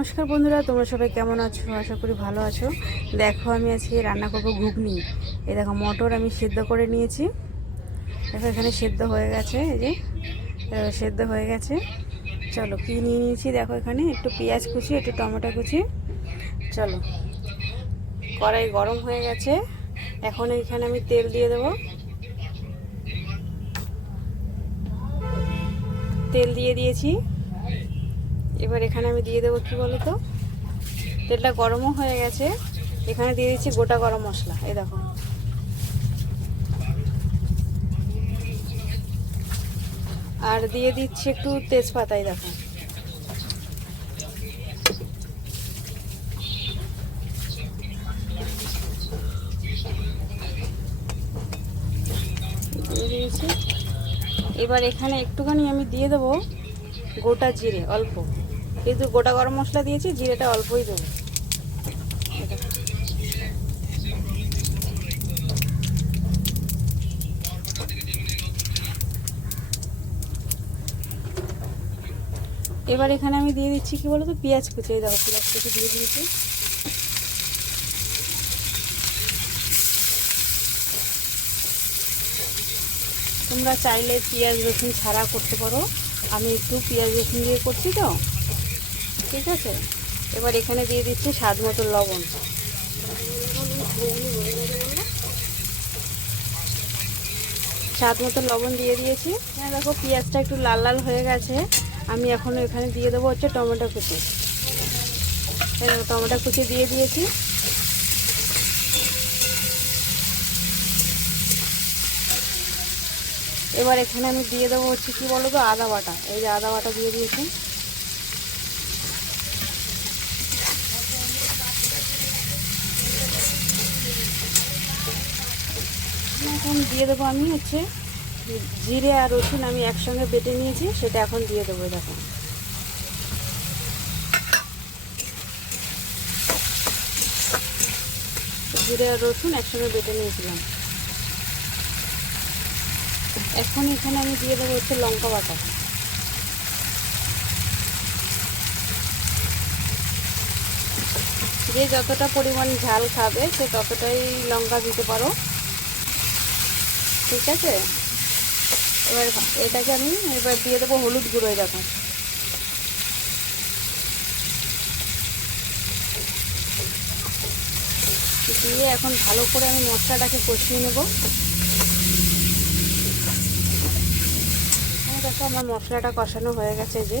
নমস্কার বন্ধুরা, তোমরা সবাই কেমন আছো? আশা করি ভালো আছো। দেখো, আমি আজকে রান্না করব ঘুগনি। এই দেখো, মটর আমি সেদ্ধ করে নিয়েছি। দেখো, এখানে সেদ্ধ হয়ে গেছে, এই যে সেদ্ধ হয়ে গেছে। চলো, কী নিয়ে নিয়েছি? দেখো, এখানে একটু পেঁয়াজ কুচি, একটু টমেটো কুচি। চলো, কড়াই গরম হয়ে গেছে। এখন এখানে আমি তেল দিয়ে দেবো। তেল দিয়ে দিয়েছি। এবার এখানে আমি দিয়ে দেবো কি বলো তো তেলটা গরমও হয়ে গেছে। এখানে দিয়ে দিচ্ছি গোটা গরম মশলা। এই দেখো। আর দিয়ে দিচ্ছি একটু তেজপাতা, এই দেখো। দিয়ে দিয়েছি। এবার এখানে একটুখানি আমি দিয়ে দেবো গোটা জিরে, অল্প। কিন্তু গোটা গরম মশলা দিয়েছি, জিরেটা অল্পই দেবো। এবার এখানে আমি দিয়ে দিচ্ছি কি বলতো, পেঁয়াজ কুচি। দেখো, পেঁয়াজ কুচি দিয়ে দিয়েছি। তোমরা চাইলে পেঁয়াজ রসুন ছাড়া করতে পারো। আমি একটু পেঁয়াজ রসুন দিয়ে করছি তো। ঠিক আছে? এবার এখানে দিয়ে দিচ্ছি স্বাদ মতো লবণ। স্বাদ মতো লবণ দিয়ে দিয়েছি। হ্যাঁ দেখো, পেঁয়াজটা একটু লাল লাল হয়ে গেছে। আমি এখন এখানে দিয়ে দেবো হচ্ছে টমেটো কুচি। এই টমেটো কুচি দিয়ে দিয়েছি। এবার এখানে আমি দিয়ে দেবো হচ্ছে কি বলো তো, আদা বাটা। এই যে আদা বাটা দিয়ে দিয়েছি। এখন দিয়ে দেবো আমি হচ্ছে জিরে আর রসুন আমি একসঙ্গে বেটে নিয়েছি, সেটা এখন দিয়ে দেবো এই দেখো। জিরে আর রসুন একসঙ্গে বেটে নিয়েছিলাম। এখন এখানে আমি দিয়ে দেবো হচ্ছে লঙ্কা বাটা। যে যতটা পরিমাণ ঝাল খাবে, সে ততটাই লঙ্কা দিতে পারো। ঠিক আছে? এবার এটাকে আমি এবার দিয়ে দেবো হলুদ গুঁড়ো দেখো। দিয়ে এখন ভালো করে আমি মশলাটাকে কষিয়ে নেব। দেখো আমার মশলাটা কষানো হয়ে গেছে যে।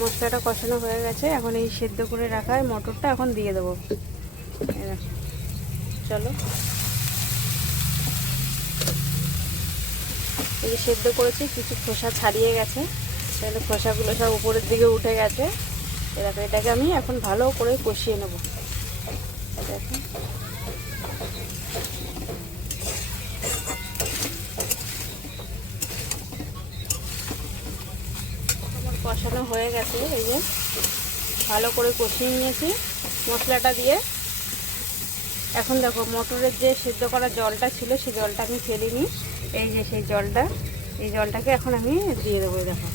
মশলাটা কষানো হয়ে গেছে। এখন এই সেদ্ধ করে রাখা মটরটা এখন দিয়ে দেবো। চলো। এই সেদ্ধ করেছি, কিছু খোসা ছাড়িয়ে গেছে। তাহলে খোসাগুলো সব উপরের দিকে উঠে গেছে। এরকম এটাকে আমি এখন ভালো করে কষিয়ে নেব। কষানো হয়ে গেছে, এই যে। ভালো করে কষিয়ে নিয়েছি। মশলাটা দিয়ে এখন দেখো, মোটরের যে সেদ্ধ করা জলটা ছিল, সেই জলটা আমি ফেলে ফেলিনি এই যে সেই জলটা, এই জলটাকে এখন আমি দিয়ে দেবো দেখো।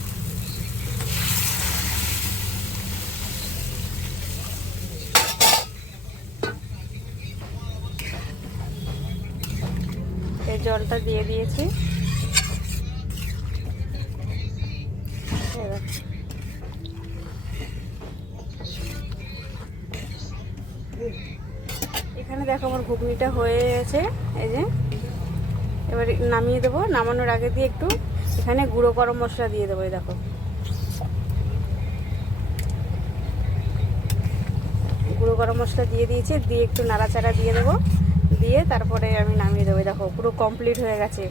এই জলটা দিয়ে দিয়েছি। এখানে দেখো আমার ঘুগনিটা হয়ে গেছে, এই যে। এবার নামিয়ে দেবো। নামানোর আগে দিয়ে একটু এখানে গুঁড়ো গরম মশলা দিয়ে দেবো দেখো। গুঁড়ো গরম মশলা দিয়ে দিয়েছি, দিয়ে একটু নাড়াচাড়া দিয়ে দেবো। দিয়ে তারপরে আমি নামিয়ে দেবো দেখো, পুরো কমপ্লিট হয়ে গেছে।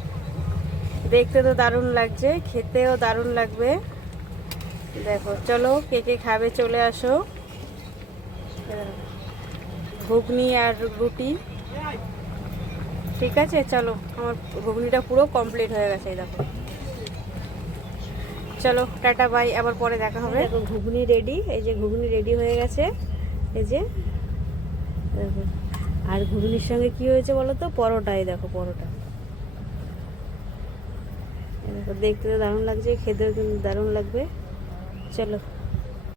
দেখতে তো দারুণ লাগছে, খেতেও দারুণ লাগবে। দেখো, চলো কে কে খাবে চলে আসো। ঘুগনি আর রুটি। ঠিক আছে, চলো, আমার ঘুগনিটা পুরো কমপ্লিট হয়ে গেছে দেখো। চলো, টাটা বাই আবার পরে দেখা হবে। দেখো, ঘুগনি রেডি এই যে ঘুগনি রেডি হয়ে গেছে, এই যে, দেখো। আর ঘুগনির সঙ্গে কি হয়েছে বলো তো? পরোটা, এই দেখো, পরোটা। দেখতে তো দারুণ লাগছে, খেতেও কিন্তু দারুণ লাগবে। চলো।